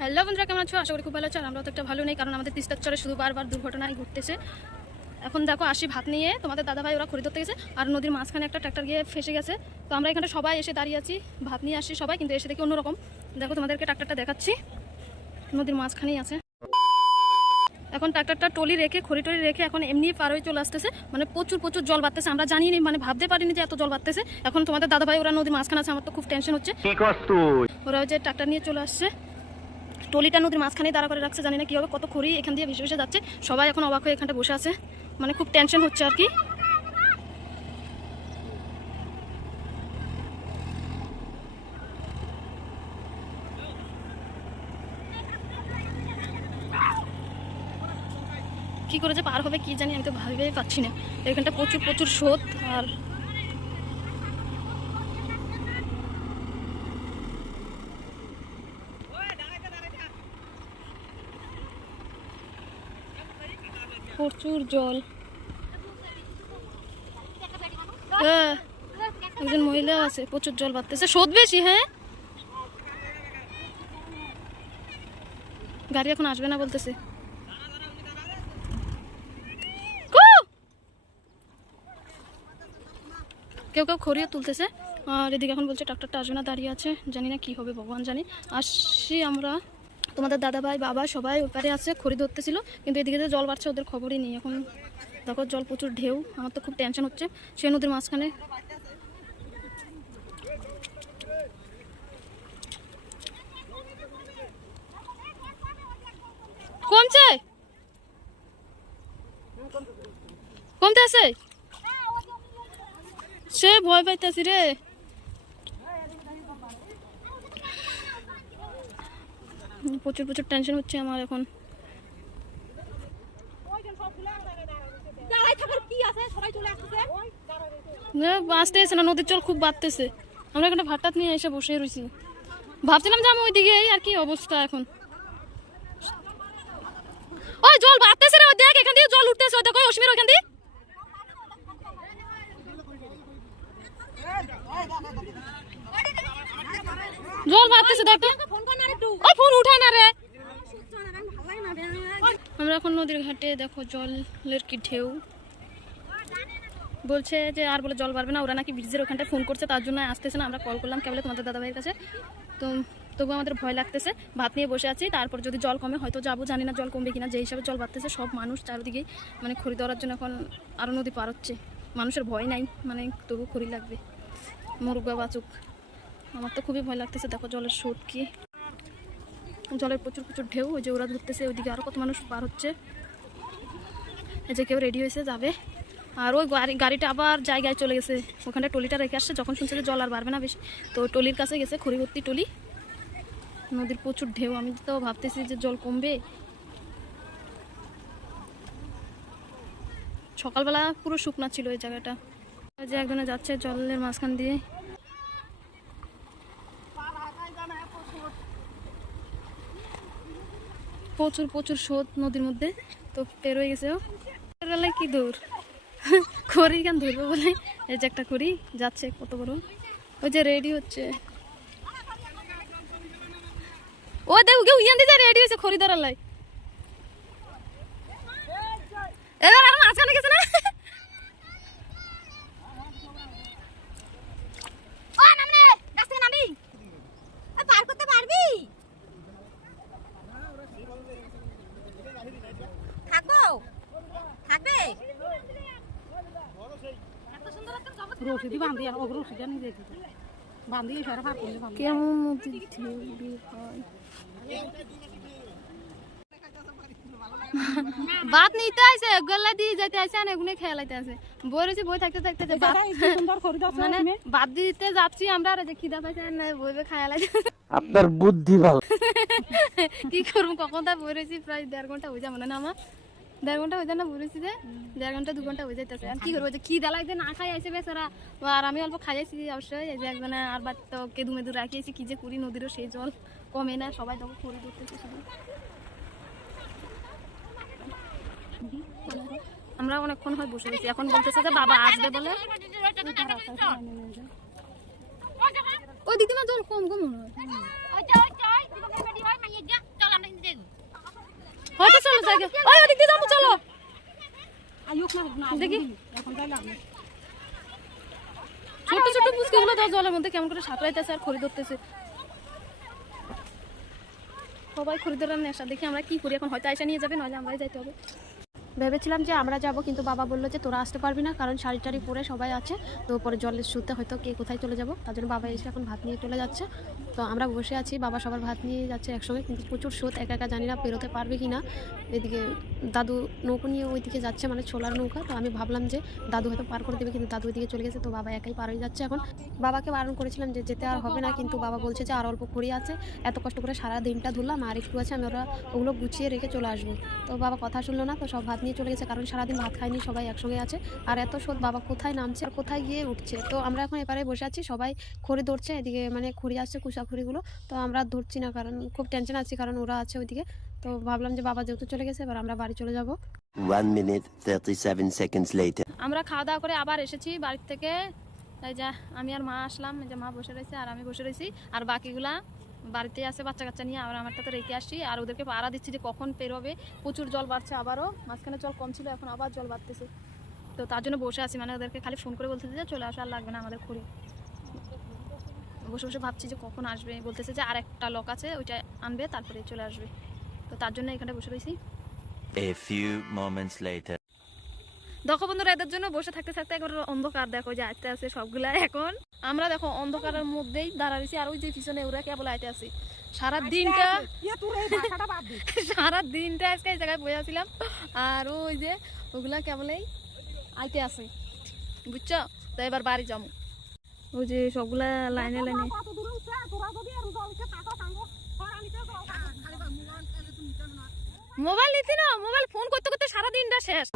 Hello বন্ধুরা, কেমন আছো? আশা করি খুব ভালো আছো। আমরা তো একটা ভালো নেই, কারণ আমাদের তিস্তার চরে শুধু বারবার দুর্ঘটনায় ঘটতেছে। এখন দেখো আসি ভাত নিয়ে, তোমাদের দাদাভাই ওরা খড়ি ধরতে গেছে, আর নদীর মাঝখানে একটা ট্রাক্টর গিয়ে ফেসে গেছে। তো আমরা এখানে সবাই এসে দাঁড়িয়ে আছি, ভাত নিয়ে আসছি সবাই, কিন্তু এসে দেখি অন্যরকম। দেখো তোমাদেরকে ট্রাক্টরটা দেখাচ্ছি, নদীর মাঝখানেই আছে। এখন ট্রাক্টরটা টলি রেখে খড়ি টলি রেখে এখন এমনি পার হয়ে চলে আসতেছে, মানে প্রচুর প্রচুর জল বাড়তেছে। আমরা জানি না, মানে ভাবতে পারিনি যে এত জল বাড়তেছে। এখন তোমাদের দাদাভাই ওরা নদীর মাঝখানে আছে, আমার তো খুব টেনশন হচ্ছে। ওরা ওই যে ট্রাক্টর নিয়ে চলে আসছে, টলিটা নদীর মাঝখানে দাঁড়া করে রাখছে, জানি না কি হবে, কত খড়ি এখান দিয়ে ভেসে ভেসে যাচ্ছে। সবাই এখন অবাক হয়ে এখানটা বসে আছে, মানে খুব টেনশন হচ্ছে আর কি। কি করে যে পার হবে কি জানি, আমি তো ভাবেই পাচ্ছি না। এখানটা প্রচুর প্রচুর স্রোত, আর প্রচুর জল। হ্যাঁ, একজন মহিলা আছে, প্রচুর জল বাড়তেছে, স্রোত বেশি। হ্যাঁ, গাড়ি এখন আসবে না বলতেছে। কেউ কেউ খড়িও তুলতেছে, আর এদিকে এখন বলছে ট্রাক্টরটা আসবে না, দাঁড়িয়ে আছে। জানি না কি হবে, ভগবান জানি। আসছি আমরা, তোমাদের দাদাভাই বাবা সবাই ওপারে আছে, খড়ি ধরতেছিল, কিন্তু এদিকে যে জল বাড়ছে ওদের খবরই নেই। এখন দেখো জল প্রচুর ঢেউ, আমার তো খুব টেনশন হচ্ছে। সে নদীর মাঝখানে কমছে, কমতে আছে, সে ভয় পাইতেছি রে। প্রচুর প্রচুর টেনশন হচ্ছে আমার এখন। আসতে এসে না, নদীর জল খুব বাড়তেছে। আমরা এখানে ভাতটাত নিয়ে এসে বসে রয়েছি, ভাবছিলাম যে আমি ওইদিকে, আর কি অবস্থা এখন। ওই জল বাড়তেছে রে, দেখ এখান দিয়ে জল উঠতেছে, ওই দেখো অসীমের ওইখান দিয়ে জল বাড়তেছে, দেখ। ওই ফোন উঠায় না রে। আমরা এখন নদীর ঘাটে, দেখো জলের কি ঢেউ। বলছে যে আর বলে জল বাড়বে না, ওরা নাকি ব্রিজের ওখানটায় ফোন করছে, তার জন্য আসতেছে না। আমরা কল করলাম কেবল তোমাদের দাদাভাইয়ের কাছে, তো তবু আমাদের ভয় লাগতেছে। ভাত নিয়ে বসে আছি, তারপর যদি জল কমে হয়তো যাবো, জানি না জল কমবে কিনা। যে হিসাবে জল বাড়তেছে, সব মানুষ চারিদিকে মানে খড়ি ধরার জন্য এখন আরও নদী পার হচ্ছে। মানুষের ভয় নাই, মানে তবু খড়ি লাগবে, মরুক বা বাঁচুক। আমার তো খুবই ভয় লাগতেছে। দেখো জলের স্রোত কি, জলের প্রচুর প্রচুর ঢেউ। ওই যে ওরা ধরতেছে, ওইদিকে আরও কত মানুষ পার হচ্ছে। এই যে কেউ রেডি হয়েছে যাবে, আর ওই গাড়িটা আবার জায়গায় চলে গেছে, ওখানে টলিটা রেখে আসছে। যখন শুনছে যে জল আর বাড়বে না বেশি, তো টলির কাছে গেছে, খড়ি ভর্তি টলি। নদীর প্রচুর ঢেউ, আমি তো ভাবতেছি যে জল কমবে। সকালবেলা পুরো শুকনা ছিল এই জায়গাটা। যে একজনে যাচ্ছে জলের মাঝখান দিয়ে, প্রচুর প্রচুর স্রোত নদীর মধ্যে। তো পের হয়ে গেছে, ও কি দূর খড়ি কেন ধরবে বলে, এই যে একটা খড়ি যাচ্ছে কত বড়। ওই যে রেডি হচ্ছে, ও দেখো কেউ ইয়ান দিয়ে রেডি হয়েছে খড়ি ধরার লাই। এবার আর মাঝখানে গেছে না। ও নামনে গাছ থেকে নামি, পার করতে পারবি? থাকবো, থাকবে। এত সুন্দর একটা জগৎ রশিদি বাঁধি, আর ওগুলো রশিদি নিয়ে যেতে বাঁধি সারা পার করলে কেমন নদী হয়। ভাত নিতে আইছে, গলা দিয়ে যাইতে আইছে, আর এগুলো খেলাইতে আছে। বই রয়েছে, বই থাকতে থাকতে মানে ভাত দিতে যাচ্ছি আমরা, আর যে খিদা পাইছে না, বইবে খায়া লাগে। আপনার বুদ্ধি ভালো। কি করবো, কখন তা বই রয়েছি, প্রায় 1.5 ঘন্টা হয়ে যায় মনে না আমার। 1.5 ঘন্টা হয়ে যায় না, বলেছি যে 1.5 ঘন্টা 2 ঘন্টা হয়ে যাইতেছে। আর কি করবো, যে খিদা লাগছে, না খাই আইছে বেচারা। আর আমি অল্প খাইছি অবশ্যই। এই যে একজনে আর বাদ তো কেদু মেদু রাখিয়েছি, কি যে করি, নদীরও সেই জল কমে না। সবাই তখন খড়ি ধরতেছে শুধু। আমরা অনেকক্ষণ হয় বসে গেছি, এখন বলতেছে যে বাবা আসবে বলে। ওই দিকে না জল কম কম মনে হয়। হয়তো চলো সাইকেল ওই ওদিক দিয়ে যাবো চলো দেখি ছোট ছোট পুচকিগুলো তো জলের মধ্যে কেমন করে সাঁতরাইতেছে আর খড়ি ধরতেছে সবাই খড়ি ধরার নেশা দেখি আমরা কি করি এখন হয়তো আয়সা নিয়ে যাবে নইলে আমরাই যাইতে হবে ভেবেছিলাম যে আমরা যাব কিন্তু বাবা বললো যে তোরা আসতে পারবি না কারণ শাড়ি টাড়ি পরে সবাই আছে তো পরে জলের শুতে হয়তো কে কোথায় চলে যাব তার জন্য বাবা এসে এখন ভাত নিয়ে চলে যাচ্ছে তো আমরা বসে আছি বাবা সবার ভাত নিয়ে যাচ্ছে একসঙ্গে কিন্তু প্রচুর স্রোত একা একা জানি না পেরোতে পারবে কি না এদিকে দাদু নৌকো নিয়ে ওইদিকে যাচ্ছে মানে ছোলার নৌকা তো আমি ভাবলাম যে দাদু হয়তো পার করে দেবে কিন্তু দাদু ওইদিকে চলে গেছে তো বাবা একাই পার হয়ে যাচ্ছে এখন বাবাকে বারণ করেছিলাম যে যেতে আর হবে না কিন্তু বাবা বলছে যে আর অল্প খড়ি আছে এত কষ্ট করে সারা দিনটা ধরলাম আর একটু আছে আমি ওরা ওগুলো গুছিয়ে রেখে চলে আসবো তো বাবা কথা শুনলো না তো সব ভাত নিয়ে চলে গেছে কারণ সারাদিন ভাত খায়নি সবাই একসঙ্গে আছে আর এত স্রোত বাবা কোথায় নামছে আর কোথায় গিয়ে উঠছে তো আমরা এখন এপারে বসে আছি সবাই খড়ি ধরছে এদিকে মানে খড়ি আসছে কুসা খড়িগুলো তো আমরা ধরছি না কারণ খুব টেনশন আছি কারণ ওরা আছে ওইদিকে তো ভাবলাম যে বাবা যেহেতু চলে গেছে এবার আমরা বাড়ি চলে যাব 1 minute 37 seconds later. আমরা খাওয়া দাওয়া করে আবার এসেছি বাড়ির থেকে তাই যা আমি আর মা আসলাম এই যে মা বসে রয়েছে আর আমি বসে রয়েছি আর বাকিগুলা বাড়িতে আছে বাচ্চা কাচ্চা নিয়ে আর আমারটা তো রেখে আসি আর ওদেরকে পাড়া দিচ্ছি যে কখন পেরোবে প্রচুর জল বাড়ছে আবারও মাঝখানে জল কম ছিল এখন আবার জল বাড়তেছে তো তার জন্য বসে আছি মানে ওদেরকে খালি ফোন করে বলতেছে যে চলে আসা আর লাগবে না আমাদের খড়ি বসে বসে ভাবছি যে কখন আসবে বলতেছে যে আর একটা লোক আছে ওইটা আনবে তারপরে চলে আসবে তো তার জন্য এখানে বসে রয়েছি A few moments later. দেখো বন্ধুরা এদের জন্য বসে থাকতে থাকতে একবার অন্ধকার দেখো যে আইতে আছে সবগুলা এখন আমরা দেখো অন্ধকারের মধ্যেই দাঁড়াইছি আর ওই যে পিছনে ওরা কেবল আইতে আছে সারা দিনটা আজকে এই জায়গায় বসে আছিলাম আর ওই যে ওগুলা কেবলই আইতে আছে বুঝছো তো এবার বাড়ি যাবো ওই যে সবগুলা লাইনে লাইনে মোবাইল নিতি না মোবাইল ফোন করতে করতে সারা দিনটা শেষ